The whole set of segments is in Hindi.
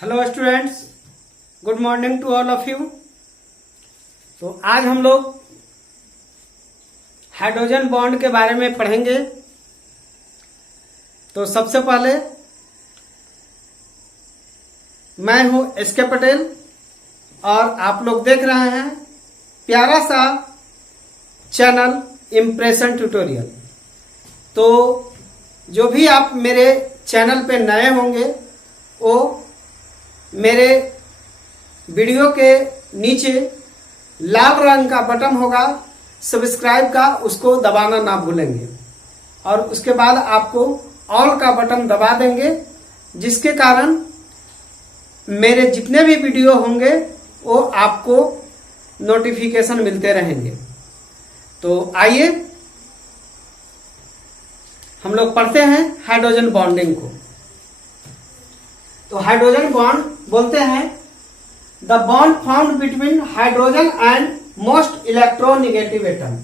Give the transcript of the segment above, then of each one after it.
Hello students, good morning to all of you. तो आज हम लोग हाइड्रोजन बॉन्ड के बारे में पढ़ेंगे। तो सबसे पहले मैं हूं एस.के. पटेल और आप लोग देख रहे हैं प्यारा सा चैनल इम्प्रेशन ट्यूटोरियल। तो जो भी आप मेरे चैनल पे नए होंगे वो मेरे वीडियो के नीचे लाल रंग का बटन होगा सब्सक्राइब का, उसको दबाना ना भूलेंगे। और उसके बाद आपको ऑल का बटन दबा देंगे, जिसके कारण मेरे जितने भी वीडियो होंगे वो आपको नोटिफिकेशन मिलते रहेंगे। तो आइए हम लोग पढ़ते हैं हाइड्रोजन बॉन्डिंग को। तो हाइड्रोजन बॉन्ड बोलते हैं the bond found between hydrogen and most electronegative atom.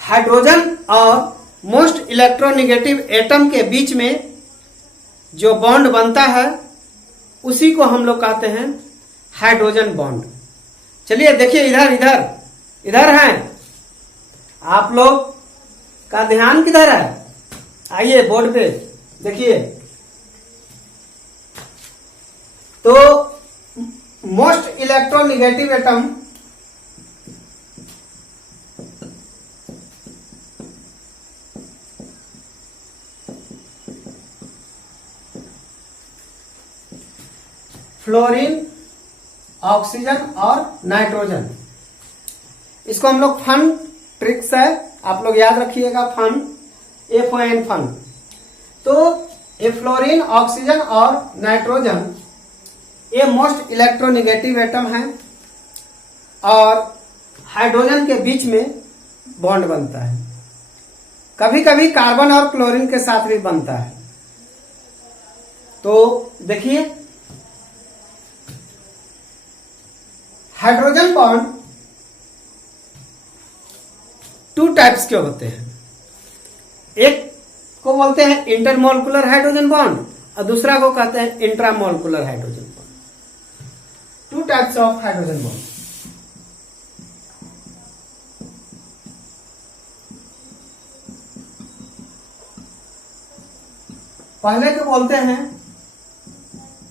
Hydrogen और मोस्ट इलेक्ट्रोनेगेटिव एटम के बीच में जो बॉन्ड बनता है उसी को हम लोग कहते हैं हाइड्रोजन बॉन्ड। चलिए देखिए, इधर इधर इधर हैं आप लोग का ध्यान किधर है? आइए बोर्ड पे देखिए। तो most electronegative atom fluorine, oxygen और नाइट्रोजन। इसको हम लोग फन ट्रिक्स है, आप लोग याद रखिएगा, फन FON फन। तो ये फ्लोरीन, ऑक्सीजन और नाइट्रोजन ये मोस्ट इलेक्ट्रोनेगेटिव एटम है और हाइड्रोजन के बीच में बॉन्ड बनता है। कभी कभी कार्बन और क्लोरीन के साथ भी बनता है। तो देखिए, हाइड्रोजन बॉन्ड टू टाइप्स के होते हैं। एक को बोलते हैं इंटरमोलिकुलर हाइड्रोजन बॉन्ड और दूसरा को कहते हैं intramolecular hydrogen bond. Two types of hydrogen bond. पहले को बोलते हैं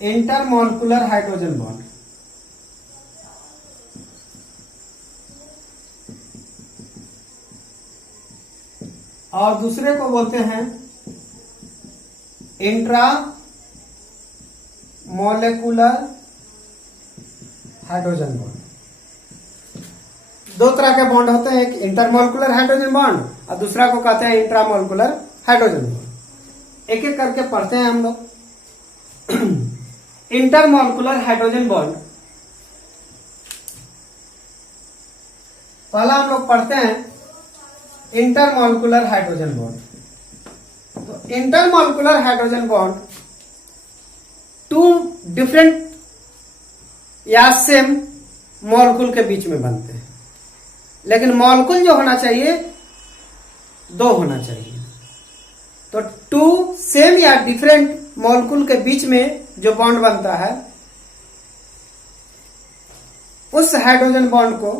इंटरमोलिकुलर हाइड्रोजन बॉन्ड। और दूसरे को बोलते हैं इंट्रा मोलिकुलर हाइड्रोजन बॉन्ड। दो तरह के बॉन्ड होते हैं, एक इंटरमोलिकुलर हाइड्रोजन बॉन्ड और दूसरा को कहते हैं इंट्रामोलिकुलर हाइड्रोजन बॉन्ड। एक एक करके पढ़ते हैं हम लोग। इंटरमोलिकुलर हाइड्रोजन बॉन्ड पहला हम लोग पढ़ते हैं इंटरमोलिकुलर हाइड्रोजन बॉन्ड। तो intermolecular hydrogen bond two different या सेम मॉलिक्यूल के बीच में बनते हैं, लेकिन मॉलिक्यूल जो होना चाहिए दो होना चाहिए। तो टू सेम या डिफरेंट मॉलिक्यूल के बीच में जो बॉन्ड बनता है उस हाइड्रोजन बॉन्ड को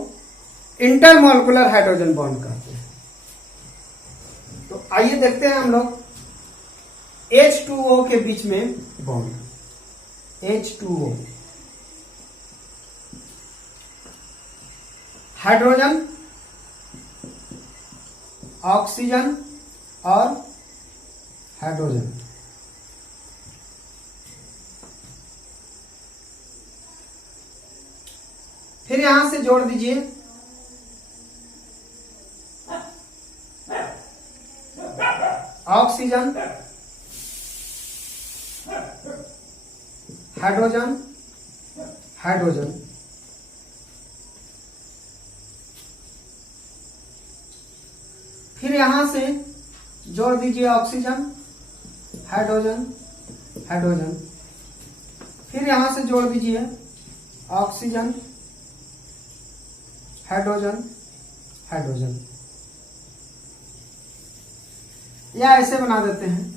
इंटरमोलिकुलर हाइड्रोजन बॉन्ड कहते हैं। तो आइए देखते हैं हम लोग H2O के बीच में बॉन्ड। H2O हाइड्रोजन, ऑक्सीजन और हाइड्रोजन। फिर यहां से जोड़ दीजिए ऑक्सीजन, हाइड्रोजन, हाइड्रोजन। फिर यहां से जोड़ दीजिए ऑक्सीजन, हाइड्रोजन, हाइड्रोजन। फिर यहां से जोड़ दीजिए ऑक्सीजन, हाइड्रोजन, हाइड्रोजन। या ऐसे बना देते हैं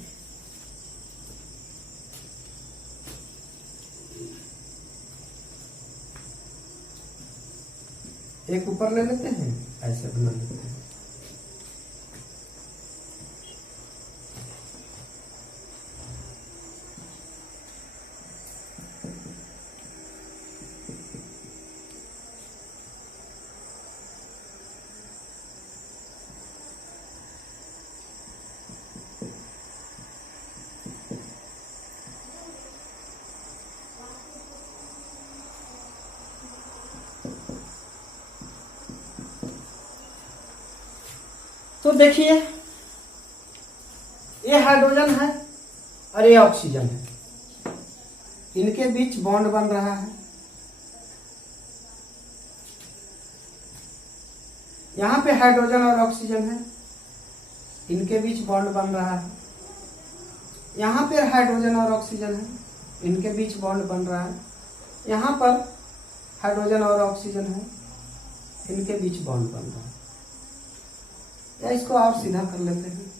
एक ऊपर ले लेते हैं, ऐसे बना लेते हैं। तो देखिए, ये हाइड्रोजन है और ये ऑक्सीजन है, इनके बीच बॉन्ड बन रहा है। यहां पे हाइड्रोजन और ऑक्सीजन है, इनके बीच बॉन्ड बन रहा है। यहां पे हाइड्रोजन और ऑक्सीजन है, इनके बीच बॉन्ड बन रहा है। यहां पर हाइड्रोजन और ऑक्सीजन है, इनके बीच बॉन्ड बन रहा है। या इसको और सीधा कर लेते हैं।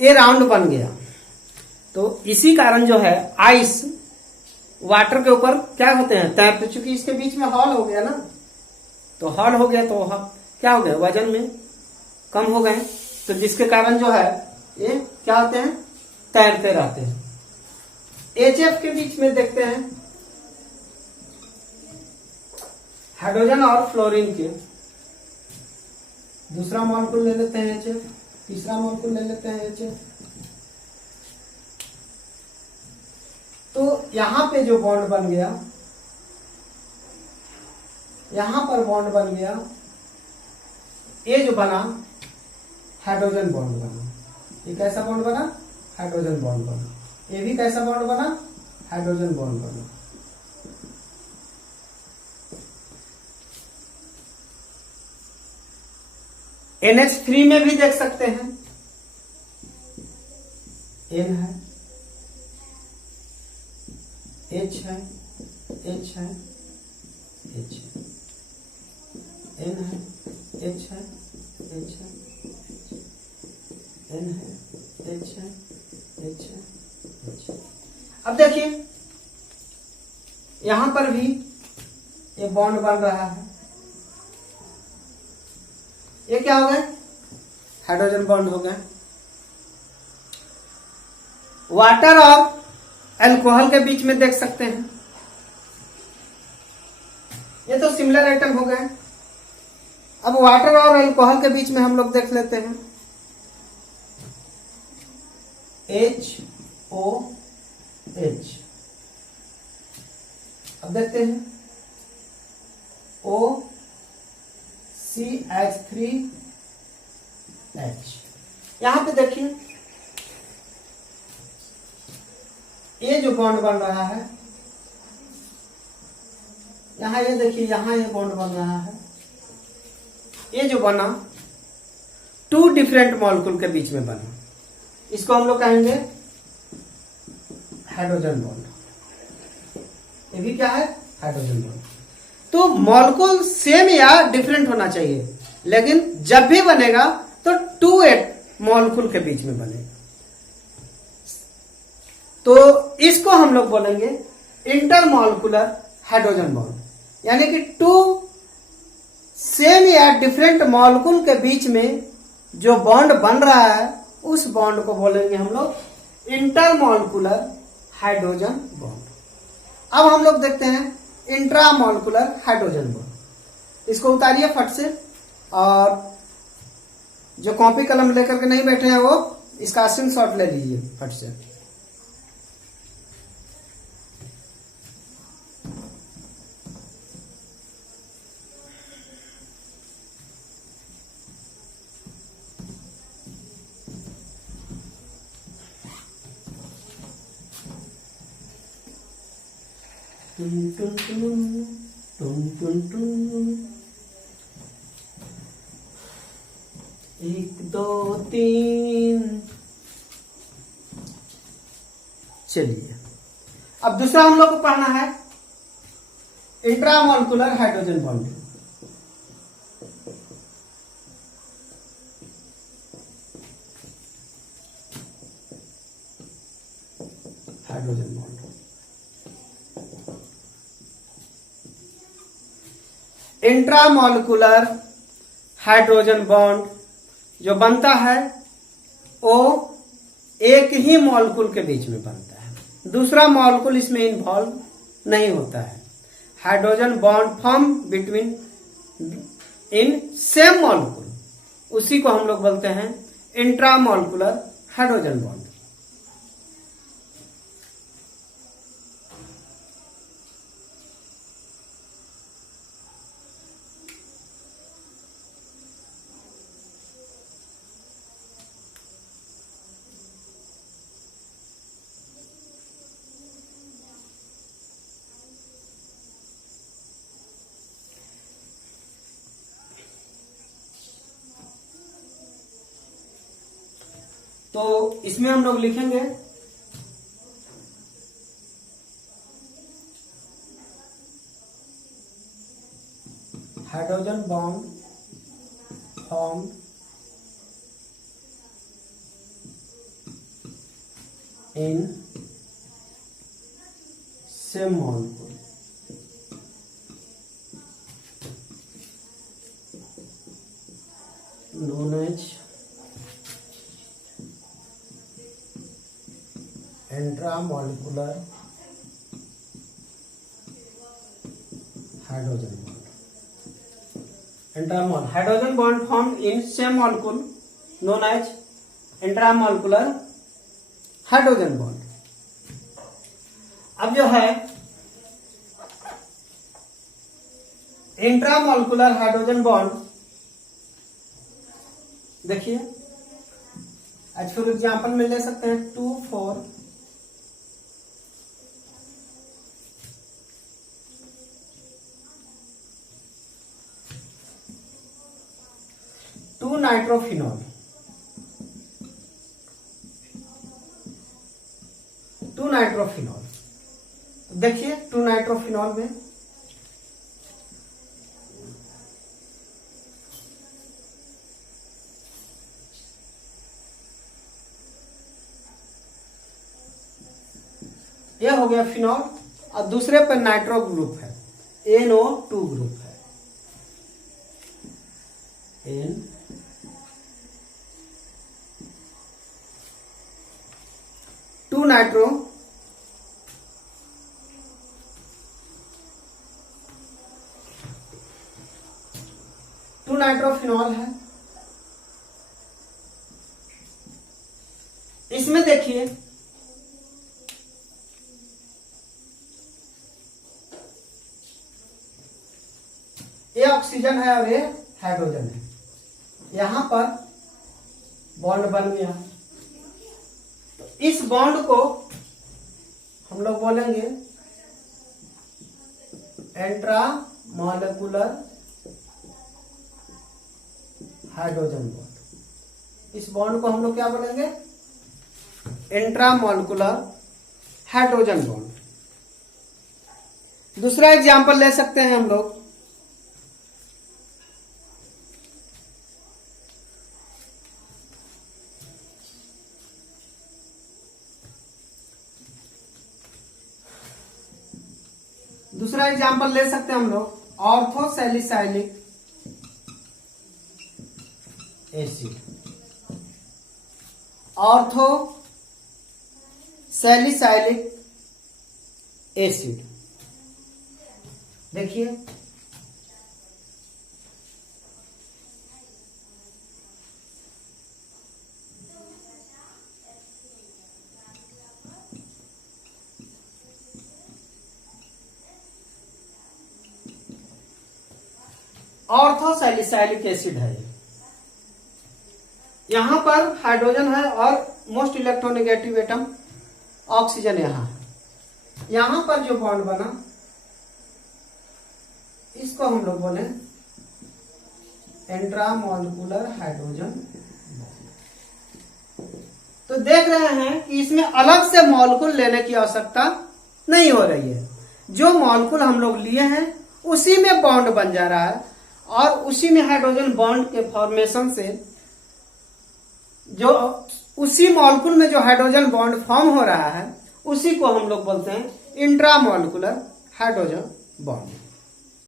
ये राउंड बन गया। तो इसी कारण जो है आइस वाटर के ऊपर क्या होते हैं, तैरते, चूंकि इसके बीच में हॉल हो गया ना, तो हॉल हो गया तो क्या हो गया, वजन में कम हो गए, तो जिसके कारण जो है ये क्या होते हैं, तैरते रहते हैं। HF के बीच में देखते हैं हाइड्रोजन और फ्लोरीन के, दूसरा मॉलिक्यूल ले लेते हैं HF, तीसरा मॉलिक्यूल ले लेते हैं HF। तो यहां पे जो बॉन्ड बन गया, यहां पर बॉन्ड बन गया, ये जो बना हाइड्रोजन बॉन्ड बना। ये कैसा बॉन्ड बना, हाइड्रोजन बॉन्ड बना। ये भी कैसा बॉन्ड बना, हाइड्रोजन बॉन्ड बना। NH3 में भी देख सकते हैं, N है, H है, H है, H है, N है, H है, H है, N है, H है, H है, H है। अब देखिए यहां पर भी ये बॉन्ड बन रहा है। ये क्या हो गए, हाइड्रोजन बॉन्ड हो गए। वाटर और अल्कोहल के बीच में देख सकते हैं, ये तो सिमिलर आइटम हो गए। अब वाटर और अल्कोहल के बीच में हम लोग देख लेते हैं HOH। अब देखते हैं OCH3H। यहां पे देखिए ये जो बॉन्ड बन रहा है, यहां ये देखिए, यहां ये बॉन्ड बन रहा है। ये जो बना 2 डिफरेंट मॉलिक्यूल के बीच में बना, इसको हम लोग कहेंगे हाइड्रोजन बॉन्ड। ये भी क्या है, हाइड्रोजन बॉन्ड। तो मॉलिक्यूल सेम या डिफरेंट होना चाहिए, लेकिन जब भी बनेगा तो 2 मॉलिक्यूल के बीच में बनेगा। तो इसको हम लोग बोलेंगे इंटरमॉलिक्यूलर हाइड्रोजन बॉन्ड, यानी कि 2 सेम या डिफरेंट मॉलिक्यूल के बीच में जो बॉन्ड बन रहा है, उस बॉन्ड को बोलेंगे हम लोग इंटरमॉलिक्यूलर हाइड्रोजन बॉन्ड। अब हम लोग देखते हैं इंट्रामॉलिक्यूलर हाइड्रोजन बॉन्ड। इसको उतारिए फट से, और जो कॉपी कलम लेकर के नहीं बैठे हैं वो इसका स्क्रीनशॉट ले लीजिए फट से। टुन टुन टुन टुन टुन टुन, 1 2 3। चलिए अब दूसरा हम लोग को पढ़ना है intramolecular hydrogen bonding. Intramolecular hydrogen bond जो बनता है वो एक ही मॉलिक्यूल के बीच में बनता है, दूसरा मॉलिक्यूल इसमें इन्वॉल्व नहीं होता है। हाइड्रोजन बॉन्ड फॉर्म बिटवीन इन सेम मॉलिक्यूल, उसी को हम लोग बोलते हैं इंट्रामॉलिक्यूलर हाइड्रोजन बॉन्ड। तो इसमें हम लोग लिखेंगे hydrogen bond form in same molecule known as intramolecular hydrogen bond. Hydrogen bond form in same molecule known as intramolecular hydrogen bond. अब जो है इंट्रामॉलिक्यूलर हाइड्रोजन बॉन्ड, देखिए आज फॉर एग्जाम्पल में ले सकते हैं 2,4 2 नाइट्रोफिनॉल, 2 नाइट्रोफिनॉल। देखिए 2 नाइट्रोफिनॉल में यह हो गया फिनॉल और दूसरे पर नाइट्रो ग्रुप है, NO2 ग्रुप है, N2 नाइट्रो, टू नाइट्रोफिनॉल है। इसमें देखिए ये ऑक्सीजन है और ये हाइड्रोजन है, यहां पर बॉन्ड बन गया। तो इस बॉन्ड को हम लोग बोलेंगे इंट्रामॉलिक्यूलर हाइड्रोजन बॉन्ड। इस बॉन्ड को हम लोग क्या बोलेंगे? Intramolecular hydrogen bond. दूसरा एग्जांपल ले सकते हैं हम लोग, दूसरा एग्जांपल ले सकते हैं हम लोग ऑर्थोसैलिसाइलिक एसिड। ऑर्थोसैलिसाइलिक एसिड देखिए ऑर्थोसैलिसाइलिक एसिड है। यहां पर हाइड्रोजन है और मोस्ट इलेक्ट्रोनेगेटिव एटम ऑक्सीजन यहां है। यहां पर जो बॉन्ड बना इसको हम लोग बोले इंट्रामॉलिक्यूलर हाइड्रोजन। तो देख रहे हैं कि इसमें अलग से मॉलिक्यूल लेने की आवश्यकता नहीं हो रही है। जो मॉलिक्यूल हम लोग लिए हैं उसी में बॉन्ड बन जा रहा है और उसी में हाइड्रोजन बॉन्ड के फॉर्मेशन से जो उसी मॉलिक्यूल में जो हाइड्रोजन बॉन्ड फॉर्म हो रहा है उसी को हम लोग बोलते हैं इंट्रामॉलिक्यूलर हाइड्रोजन बॉन्ड।